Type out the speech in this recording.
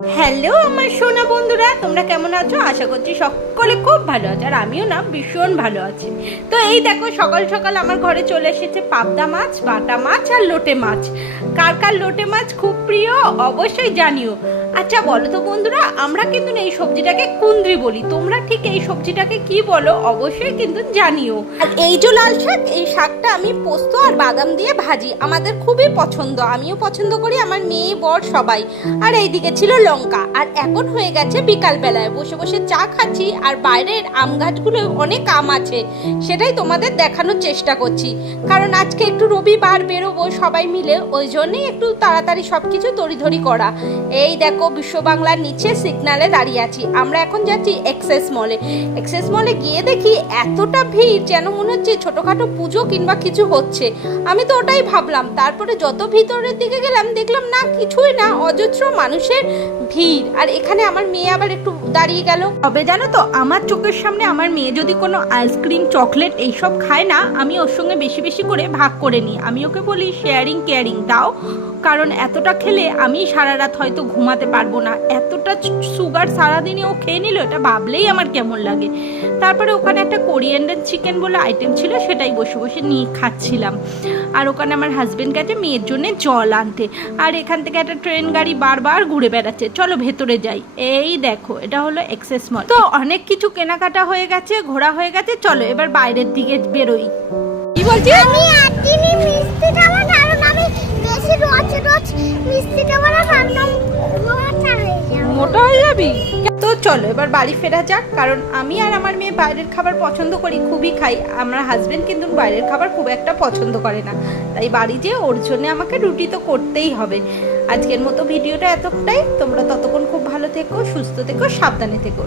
Hello আমার সোনা বন্ধুরা, তোমরা কেমন আছো? আশা করছি সকলে খুব ভালো আছে, আর আমিও না ভীষণ ভালো আছি। তো এই দেখো, সকাল সকাল আমার ঘরে চলে এসেছে পাবদা মাছ, বাটা মাছ আর লোটে মাছ। কার কার লোটে মাছ খুব প্রিয় অবশ্যই জানিও। আচ্ছা বলো তো বন্ধুরা, আমরা কিন্তু এই সবজিটাকে কুন্দ্রি বলি, তোমরা ঠিক এই সবজিটাকে কি বলো অবশ্যই কিন্তু জানিও। আর এই যে লাল শাক, এই শাকটা আমি পোস্ত আর বাদাম দিয়ে ভাজি, আমাদের খুবই পছন্দ, আমিও পছন্দ করি, আমার মেয়ে বর সবাই। আর এইদিকে ছিল লঙ্কা। আর এখন হয়ে গেছে বিকাল বেলায়, বসে বসে চা খাচ্ছি, আর বাইরের আম গাছগুলো অনেক আম আছে, সেটাই তোমাদের দেখানোর চেষ্টা করছি। কারণ আজকে একটু রবিবার বেরোবো সবাই মিলে, ওই জন্যই একটু তাড়াতাড়ি সবকিছু তড়িঘড়ি করা। এই দেখো, বিশ্ব বাংলার নিচে সিগনালে দাঁড়িয়ে আছি, আমরা এখন যাচ্ছি এক্সেস মলে। এক্সেস মলে গিয়ে দেখি এতটা ভিড়, যেন মনে হচ্ছে ছোটখাটো পুজো কিংবা কিছু হচ্ছে। আমি তো ওটাই ভাবলাম, তারপরে যত ভিতরের দিকে গেলাম দেখলাম না, কিছুই না, অজস্র মানুষের ভিড়। আর এখানে আমার মেয়ে আবার একটু দাঁড়িয়ে গেল। তবে জানো তো, আমার চোখের সামনে আমার মেয়ে যদি কোনো আইসক্রিম চকলেট এইসব খায় না, আমি ওর সঙ্গে বেশি বেশি করে ভাগ করে নিই। আমি ওকে বলি শেয়ারিং কেয়ারিং দাও, কারণ এতটা খেলে আমি সারা রাত হয়তো ঘুমাতে পারবো না। এতটা সুগার সারাদিনে ও খেয়ে নিল, এটা ভাবলেই আমার কেমন লাগে। তারপরে ওখানে একটা কোরিয়ান্ডার চিকেন বলে আইটেম ছিল, সেটাই বসে বসে নিয়ে খাচ্ছিলাম। আর ওখানে আমার হাজবেন্ড গেছে মেয়ের জন্য জল আনতে। আর এখান থেকে একটা ট্রেন গাড়ি বারবার ঘুরে বেড়াচ্ছে, চলো ভেতরে যাই। এই দেখো, এটা হলো এক্সেস মল। তো অনেক কিছু কেনাকাটা হয়ে গেছে, ঘোরা হয়ে গেছে, চলো এবার বাইরের দিকে বেরোই। কি বলছি? আমি একদিনই মিষ্টি খাবো, কারণ আমি বেশি রোজ রোজ মিষ্টি খাবো না, রান্না মোটা হয়ে যাবো। মোটা হয়ে যাবি? তো চলো এবার বাড়ি ফেরা যাক, কারণ আমি আর আমার মেয়ে বাইরের খাবার পছন্দ করি, খুবই খাই। আমার হাজবেন্ড কিন্তু বাইরের খাবার খুব একটা পছন্দ করে না, তাই বাড়ি যেয়ে ওর জন্য আমাকে রুটি তো করতেই হবে। আজকের মতো ভিডিওটা এতটাই। তোমরা ততক্ষণ খুব ভালো থেকো, সুস্থ থেকো, সাবধানে থেকো।